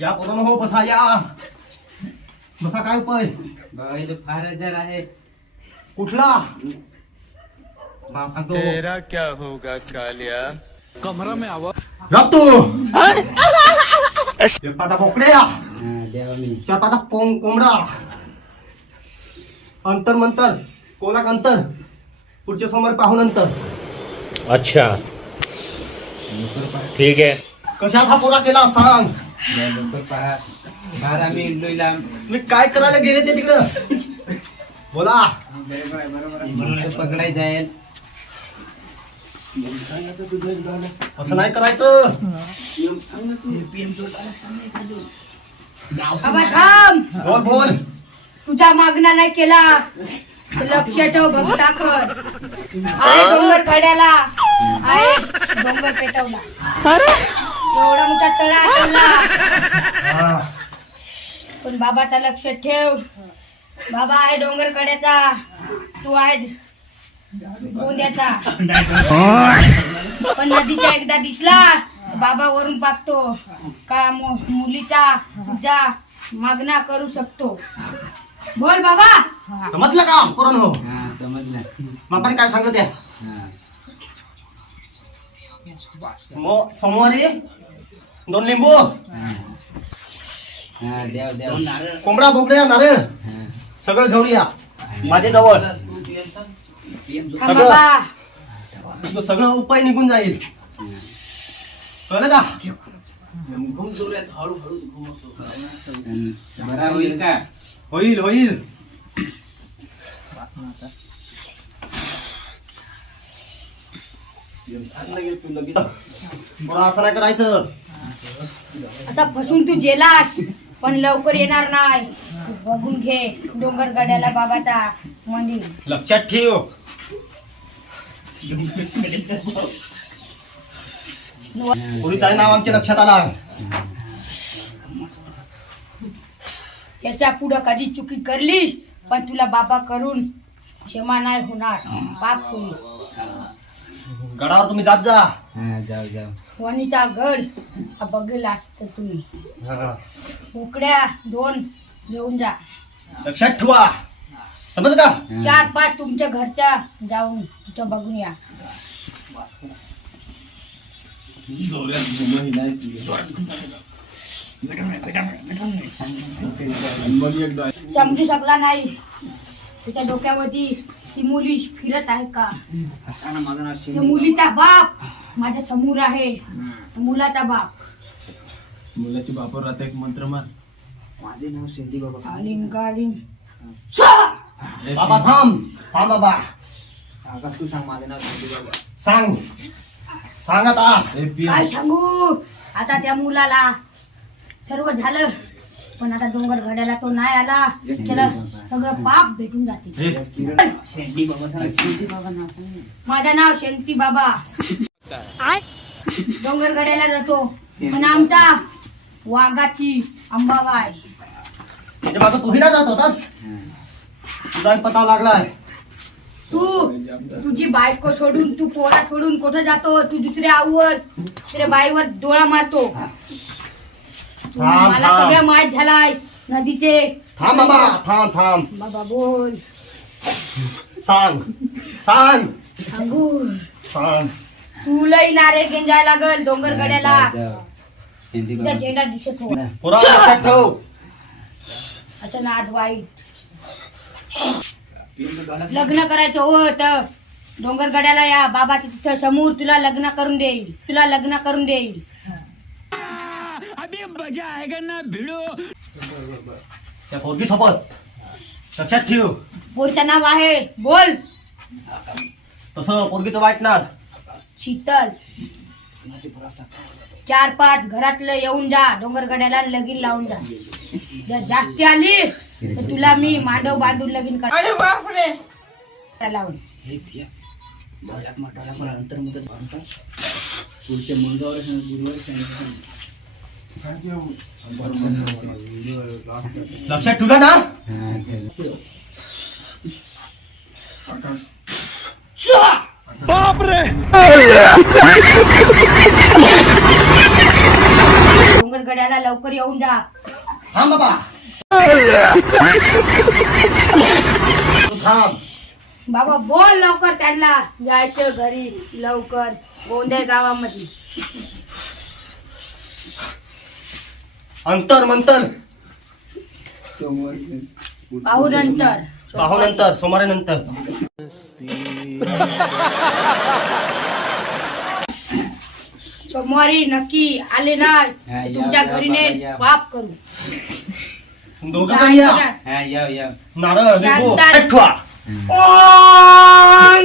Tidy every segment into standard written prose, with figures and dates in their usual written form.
या पोरांनो हो बसा या बसा. काय उपाय बाबा फार आजार आहे. कुठला सांगतो. तेरा क्या होगा कालिया. कमरा में आवा गप तू. पाता बोकड्या देवा मी चार पाता कोंबडा. अंतर मंतर कोणाक अंतर पुढच्या समोर पाहून अंतर. अच्छा ठीक है. कशाचा पोरा केला सांग. लवकर पहा. फार आम्ही इंडोईला तुम्ही काय करायला गेले ते तिकडं बोला. पकडाय जाईल. असं नाही करायचं. बाबा थांब. बोल बोल. तुझा मागणा नाही केला लक्ष ठेव भक्ताकर. आहे डोंगर कड्याला आहे डोंगर पेटवला. एवढा मोठा तळा आटवला. हा. पण बाबाचा लक्ष ठेव. बाबा आहे डोंगर कड्याचा. तू आहे गोंद्याचा. पण नदीचा एकदा दिसला बाबा वरून पाहतो का मुलीचा तुझा मागणा करू शकतो. बोल बाबा. समजलं का पोरांनो. हा समजलं. बापाने काय सांगलं त्या सोमवारी 2 लिंबू हा देव देव. कोंबडा बोकड्या नारळ सगळं घेऊन या माझे जवळ. थांब बाबा. तुझं सगळं उपाय निघून जाईल. कळलं का. बरा होईल का. होईल होईल. पोरा असं नाही करायचं. आता फसून तू गेलास पण लवकर येणार नाही. बघून घे डोंगर गड्याला बाबाचा मंदिर. लक्षात ठेव. पोरीचं नाव आमच्या लक्षात आला. याच्या पुढं कधी चुकी करलीस पण तुला बाबा करून क्षमा नाही होणार. पाप होईल. गडावर तुम्ही जात जा. हा जाऊ जाऊ. वणीचा गड हा बघेल असत तुम्ही. हा. उकड्या 2 घेऊन जा. लक्षात ठेवा. समजलं का. 4-5 तुमच्या घरच्या जाऊन तिथं बघून या. समजू शकला नाही त्याच्या डोक्यावरती ती मुली फिरत आहे का. त्या मुलीचा बाप माझ्या समोर आहे. मुलाचा बाप मुलाची बापावर आता एक मंत्र मार. माझे नाव शेंडी बाबा. कालिम कालिम. बाबा थांब थांब बाबा. आकाश तू सांग. माझे नाव शेंडी बाबा. सांग सांग आता. काय सांगू. आता त्या मुलाला सर्व झालं पण आता डोंगर घड्याला तो नाही आला. त्याला सगळं पाप भेटून जाते. शेंडी बाबा सांग. शेंडी बाबा नाव सांग. माझं नाव शेंती बाबा. डोंगर गड्याला जातो पण आमचा वाघाची अंबाबाई. त्याच्या मागं तूही ना जात होतास. तुझा पता लागलाय. तुझी बायको सोडून तू पोरा सोडून कुठं जातो. तू दुसऱ्या आऊवर दुसऱ्या बाईवर डोळा मारतो. थांब, मला थांब. सगळं माहित झालाय नदीचे. थांब बाबा थांब थांब. बाबा बोल. सांग सांग सांगू. सांग. तुलाही नारे गेंजायला लागल डोंगर गड्याला. शेंडी तुझा बाबा. झेंडा दिसत हो. पोरा लक्षात ठेव. असं नाद वाईट. लग्न करायचं होतं डोंगर गड्याला या. बाबा तिथं समोर तुला लग्न करून देईल. तुला लग्न करून देईल. त्या पोरगी सोबत लक्षात ठेव. पोरचं नाव आहे बोल. तसं पोरगीचं वाईट नाद. शीतल. 4-5 घरातलं येऊन जा डोंगर गड्याला लगीन लावून जा. जर जास्ती आली तर तुला मी मांडव बांधून लगीन कर. लावून पुढच्या मंगळवारी गुरुवारी लक्षात ठेवलं ना. बाप रे. डोंगर गड्याला लवकर येऊन जा. थांब बाबा तू थांब. बाबा बोल लवकर त्यांना जायचं घरी लवकर गोंदे गावामध्ये. अंतर मंतर समोर पाहू नंतर. पाहू नंतर सोमवारी नंतर. सोमवारी नक्की आले ना हा, या, तुमच्या या, घरी बाबा, ने या. पाप करू. दोघं पण या. हा या नारळ लिंबू शांत. ठेवा. ओय!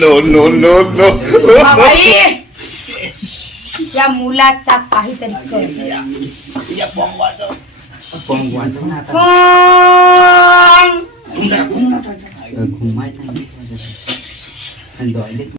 No, no, no, no. बाबाई, या मुलाचा काहीतरी कर. या बॉम्ब वाजव. पंग वाजव ना आता. ओय! घुमायचं आणि डॉयलेट